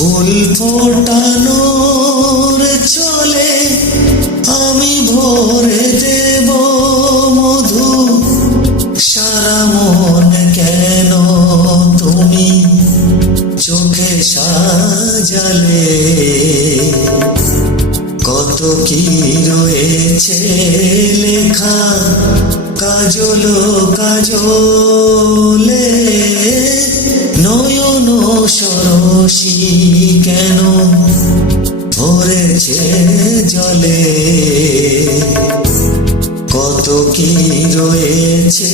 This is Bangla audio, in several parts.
ফুল ফোটানোর চলে আমি ভরে দেব মধু। সারা মন কেন তুমি চোখে সাজালে, কত কি রয়েছে লেখা কাজল কাজলে। নয়ন সরসী কেন ভরেছে জলে, কত কি রয়েছে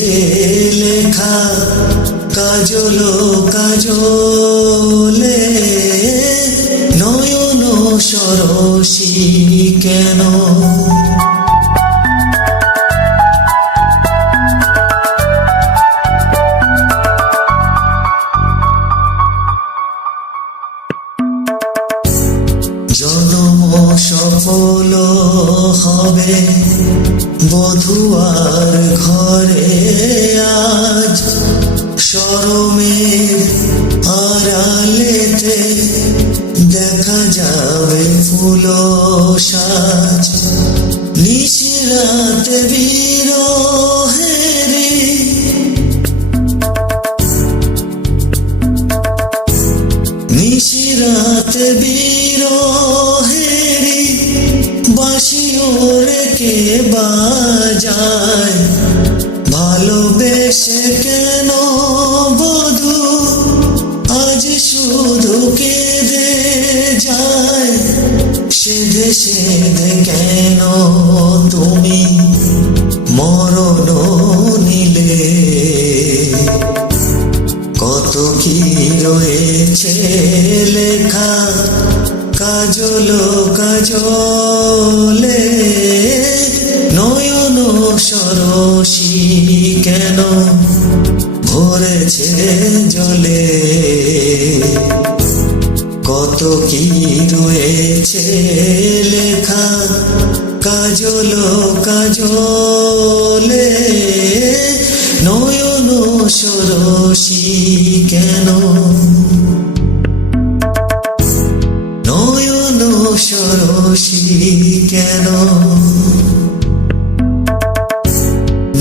লেখা কাজল কাজলে। নয়ন সরসী কেন। জনম সফল হবে বধুয়ার ঘরে আজ। শরমের আড়ালেতে দেখা যাবে ফুল সাজ। নিশিরাত বিরহেরি নিশিরাত বিরহেরি বাঁশিওর কে বাজায়। ভালোবেসে কেন বধূ আজ শুধু কেঁদে যায়। সেধে সেধে কেন তুমি মরণ নিলে, কত কি রয়েছে লেখা কাজল কাজলে। নয়ন সরসী কেন ভরেছে জলে, কত কি রয়েছে লেখা কাজল কাজলে। নয়ন সরসী কেন, নয়ন সরসী কেন,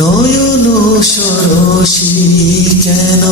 নয়ন সরসী কেন।